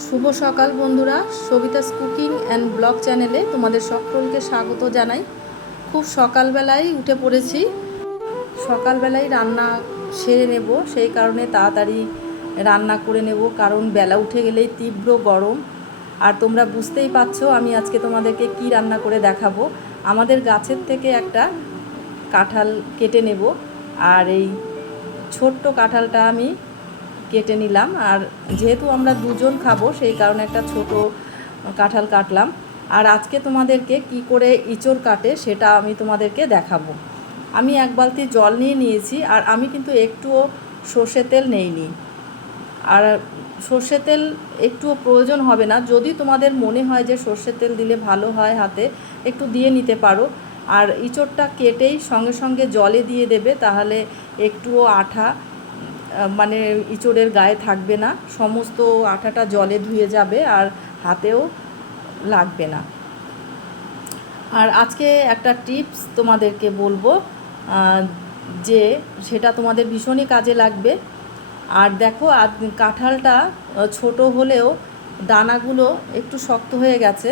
শুভ সকাল বন্ধুরা। সবিতাস cooking and blog চ্যানেলে তোমাদের সকলকে স্বাগত জানাই। খুব সকালবেলায় উঠে পড়েছি। সকালবেলায় রান্না সেরে নেব, সেই কারণে তাড়াতাড়ি রান্না করে নেব, কারণ বেলা উঠে গেলেই তীব্র গরম। আর তোমরা বুঝতেই পারছ আমি আজকে তোমাদেরকে কি রান্না করে দেখাবো। আমাদের গাছের থেকে একটা কাঁঠাল কেটে নেব, আর এই ছোট্ট কাঁঠালটা আমি কেটে নিলাম। আর যেহেতু আমরা দুজন খাব, সেই কারণে একটা ছোট কাঁঠাল কাটলাম। আর আজকে তোমাদেরকে কি করে ইঁচড় কাটে সেটা আমি তোমাদেরকে দেখাবো। আমি এক বালতি জল নিয়ে নিয়েছি, আর আমি কিন্তু একটুও সর্ষে তেল নেইনি। আর সর্ষে তেল একটুও প্রয়োজন হবে না। যদি তোমাদের মনে হয় যে সর্ষে তেল দিলে ভালো হয় হাতে, একটু দিয়ে নিতে পারো। আর ইঁচড়টা কেটেই সঙ্গে সঙ্গে জলে দিয়ে দেবে, তাহলে একটুও আঠা মানে ইঁচড়ের গায়ে থাকবে না। সমস্ত আঠাটা জলে ধুয়ে যাবে আর হাতেও লাগবে না। আর আজকে একটা টিপস তোমাদেরকে বলব যে সেটা তোমাদের ভীষণই কাজে লাগবে। আর দেখো কাঁঠালটা ছোট হলেও দানাগুলো একটু শক্ত হয়ে গেছে।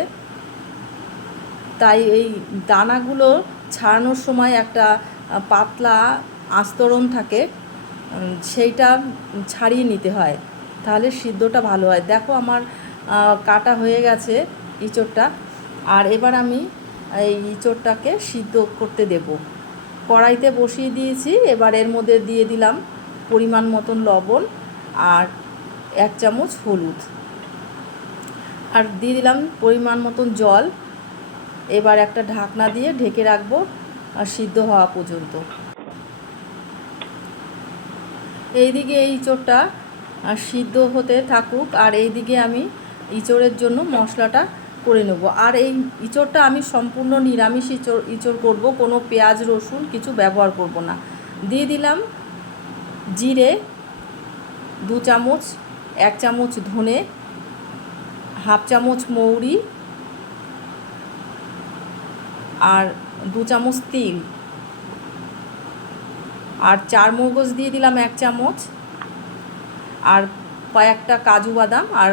তাই এই দানাগুলো ছাড়ানোর সময় একটা পাতলা আস্তরণ থাকে। সেইটা ছাড়িয়ে নিতে হয়। তাহলে সিদ্ধটা ভালো হয়। দেখো আমার কাটা হয়ে গেছে ইঁচড়টা। আর এবার আমি এই ইঁচড়টাকে সিদ্ধ করতে দেব। কড়াইতে বসিয়ে দিয়েছি। এবার এর মধ্যে দিয়ে দিলাম পরিমাণ মতন লবণ আর এক চামচ হলুদ। আর দিয়ে দিলাম পরিমাণ মতন জল। এবার একটা ঢাকনা দিয়ে ঢেকে রাখব, আর সিদ্ধ হওয়া পর্যন্ত। এইদিকে এই ইঁচড়টা সিদ্ধ হতে থাকুক, আর এইদিকে আমি ইঁচড়ের জন্য মশলাটা করে নেব। আর এই ইঁচড়টা আমি সম্পূর্ণ নিরামিষ ইঁচড় ইঁচড় করব, কোনো পেঁয়াজ, রসুন কিছু ব্যবহার করব না। দিয়ে দিলাম জিরে, দু চামচ, এক চামচ ধনে, হাফ চামচ মৌরি, আর দু চামচ তিল। আর চার মগজ দিয়ে দিলাম এক চামচ, আর কয়েকটা কাজু বাদাম আর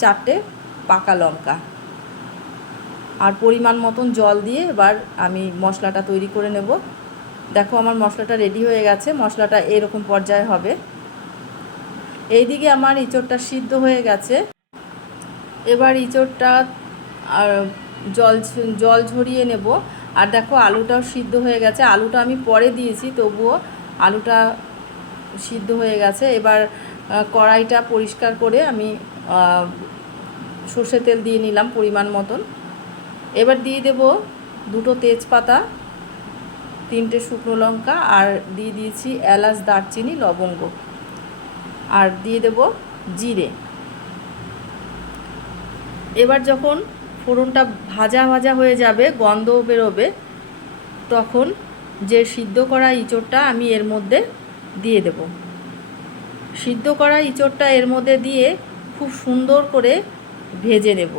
চারটে পাকা লঙ্কা। আর পরিমাণ মতন জল দিয়ে এবার আমি মশলাটা তৈরি করে নেব। দেখো আমার মশলাটা রেডি হয়ে গেছে, মশলাটা এরকম পর্যায়ে হবে। এইদিকে আমার ইঁচড়টা সিদ্ধ হয়ে গেছে। এবার ইঁচড়টা আর জল জল ঝরিয়ে নেব। আর দেখো আলুটাও সিদ্ধ হয়ে গেছে। আলুটা আমি পরে দিয়েছি, তবুও আলুটা সিদ্ধ হয়ে গেছে। এবার কড়াইটা পরিষ্কার করে আমি সর্ষে তেল দিয়ে নিলাম পরিমাণ মতন। এবার দিয়ে দেব দুটো তেজপাতা, তিনটে শুকনো লঙ্কা আর দিয়ে দিয়েছি এলাচ, দারচিনি, লবঙ্গ। আর দিয়ে দেব জিরে। এবার যখন ফোড়নটা ভাজা ভাজা হয়ে যাবে গন্ধ বেরোবে। তখন যে সিদ্ধ করা ইঁচড়টা আমি এর মধ্যে দিয়ে দেব। সিদ্ধ করা ইঁচড়টা এর মধ্যে দিয়ে খুব সুন্দর করে ভেজে নেব।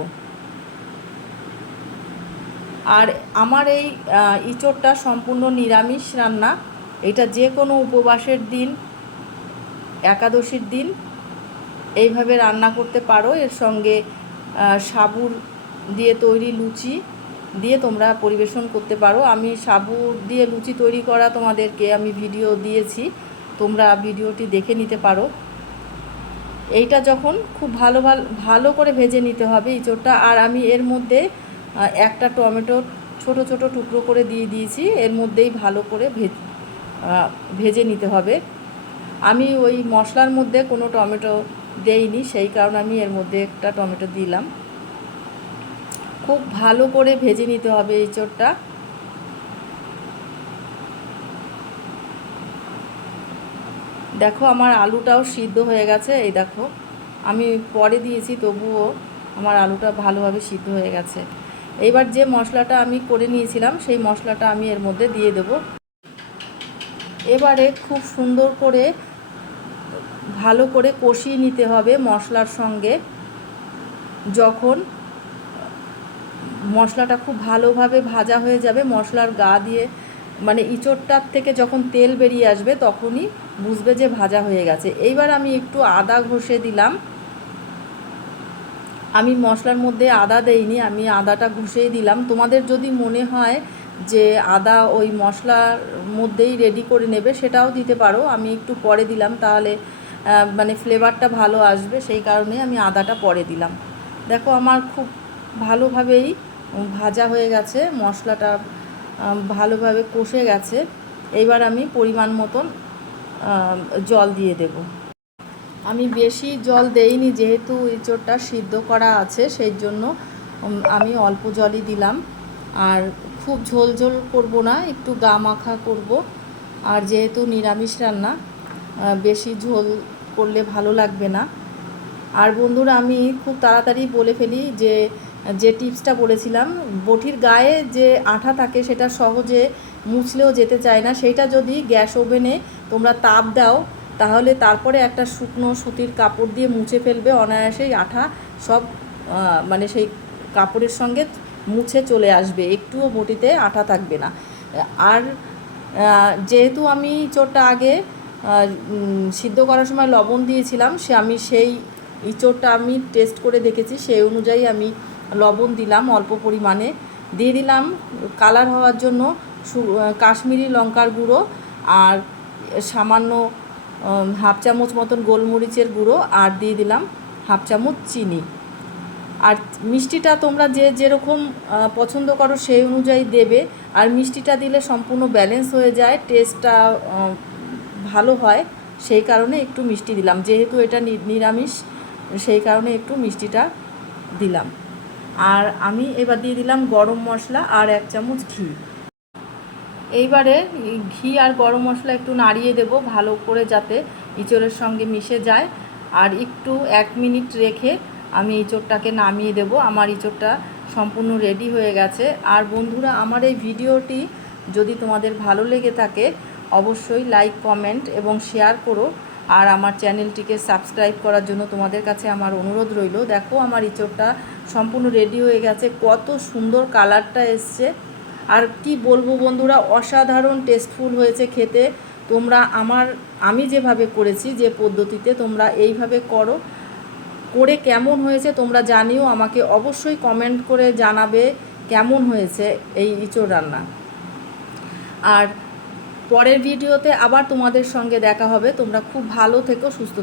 আর আমার এই ইঁচড়টা সম্পূর্ণ নিরামিষ রান্না। এটা যে কোনো উপবাসের দিন, একাদশীর দিন, এইভাবে রান্না করতে পারো। এর সঙ্গে সাবুর দিয়ে তৈরি লুচি দিয়ে তোমরা পরিবেশন করতে পারো। আমি সাবু দিয়ে লুচি তৈরি করা তোমাদেরকে আমি ভিডিও দিয়েছি। তোমরা ভিডিওটি দেখে নিতে পারো। এইটা যখন খুব ভালো ভালো ভালো করে ভেজে নিতে হবে ইঁচড়টা। আর আমি এর মধ্যে একটা টমেটো ছোট ছোট টুকরো করে দিয়ে দিয়েছি। এর মধ্যেই ভালো করে ভেজ ভেজে নিতে হবে। আমি ওই মশলার মধ্যে কোনো টমেটো দেইনি। সেই কারণে আমি এর মধ্যে একটা টমেটো দিলাম। খুব ভালো করে ভেজে নিতে হবে এই চোরটা দেখো আমার আলুটাও সিদ্ধ হয়ে গেছে, এই দেখো। আমি পরে দিয়েছি, তবুও আমার আলুটা ভালোভাবে সিদ্ধ হয়ে গেছে। এইবার যে মশলাটা আমি করে নিয়েছিলাম, সেই মশলাটা আমি এর মধ্যে দিয়ে দেব। এবারে খুব সুন্দর করে ভালো করে কষিয়ে নিতে হবে মশলার সঙ্গে। যখন মশলাটা খুব ভালোভাবে ভাজা হয়ে যাবে। মশলার গা দিয়ে মানে ইঁচড়টার থেকে যখন তেল বেরিয়ে আসবে তখনই বুঝবে যে ভাজা হয়ে গেছে। এইবার আমি একটু আদা ঘষে দিলাম। আমি মশলার মধ্যে আদা দেইনি, আমি আদাটা ঘষেই দিলাম। তোমাদের যদি মনে হয় যে আদা ওই মশলার মধ্যেই রেডি করে নেবে, সেটাও দিতে পারো। আমি একটু পরে দিলাম, তাহলে মানে ফ্লেভারটা ভালো আসবে। সেই কারণে আমি আদাটা পরে দিলাম। দেখো, আমার খুব ভালোভাবেই ভাজা হয়ে গেছে, মশলাটা ভালোভাবে কষে গেছে। এইবার আমি পরিমাণ মতন জল দিয়ে দেবো। আমি বেশি জল দেইনি, যেহেতু এঁচোড়টা সিদ্ধ করা আছে, সেই জন্য আমি অল্প জলই দিলাম। আর খুব ঝোল ঝোল করব না, একটু গা মাখা করব। আর যেহেতু নিরামিষ রান্না বেশি ঝোল করলে ভালো লাগবে না। আর বন্ধুরা, আমি খুব তাড়াতাড়ি বলে ফেলি যে যে টিপসটা বলেছিলাম, বটির গায়ে যে আঠা থাকে সেটা সহজে মুছলেও যেতে চায় না। সেইটা যদি গ্যাস ওভেনে তোমরা তাপ দাও, তাহলে তারপরে একটা শুকনো সুতির কাপড় দিয়ে মুছে ফেলবে অনায়াসেই আঠা। সব মানে সেই কাপড়ের সঙ্গে মুছে চলে আসবে, একটুও বটিতে আঠা থাকবে না। আর যেহেতু আমি চোরটা আগে সিদ্ধ করার সময় লবণ দিয়েছিলাম, সে আমি সেই ইঁচড়টা আমি টেস্ট করে দেখেছি সেই অনুযায়ী আমি লবণ দিলাম অল্প পরিমাণে। দিয়ে দিলাম কালার হওয়ার জন্য কাশ্মীরি লঙ্কার গুঁড়ো আর সামান্য হাফ চামচ মতন গোলমরিচের গুঁড়ো আর দিয়ে দিলাম হাফ চামচ চিনি। আর মিষ্টিটা তোমরা যে যেরকম পছন্দ করো সেই অনুযায়ী দেবে। আর মিষ্টিটা দিলে সম্পূর্ণ ব্যালেন্স হয়ে যায় টেস্টটা ভালো হয়। সেই কারণে একটু মিষ্টি দিলাম। যেহেতু এটা নিরামিষ সেই কারণে একটু মিষ্টিটা দিলাম। আর আমি এবার দিয়ে দিলাম গরম মশলা আর এক চামচ ঘি। এইবারে ঘি আর গরম মশলা একটু নাড়িয়ে দেব ভালো করে যাতে ইঁচড়ের সঙ্গে মিশে যায়। আর একটু এক মিনিট রেখে আমি ইঁচড়টাকে নামিয়ে দেব। আমার ইঁচড়টা সম্পূর্ণ রেডি হয়ে গেছে। আর বন্ধুরা, আমার এই ভিডিওটি যদি তোমাদের ভালো লেগে থাকে, অবশ্যই লাইক, কমেন্ট এবং শেয়ার করো। আর আমার চ্যানেলটিকে সাবস্ক্রাইব করার জন্য তোমাদের কাছে আমার অনুরোধ রইল। দেখো, আমার ইঁচড়টা সম্পূর্ণ রেডি হয়ে গেছে। কত সুন্দর কালারটা এসছে। আর কি বলব বন্ধুরা, অসাধারণ টেস্টফুল হয়েছে খেতে। তোমরা আমার, আমি যেভাবে করেছি যে পদ্ধতিতে তোমরা এইভাবে করো। করে কেমন হয়েছে তোমরা জানিও, আমাকে অবশ্যই কমেন্ট করে জানাবে কেমন হয়েছে এই ইঁচড় রান্না। আর পরের ভিডিওতে আবার তোমাদের সঙ্গে দেখা হবে। তোমরা খুব ভালো থেকো সুস্থ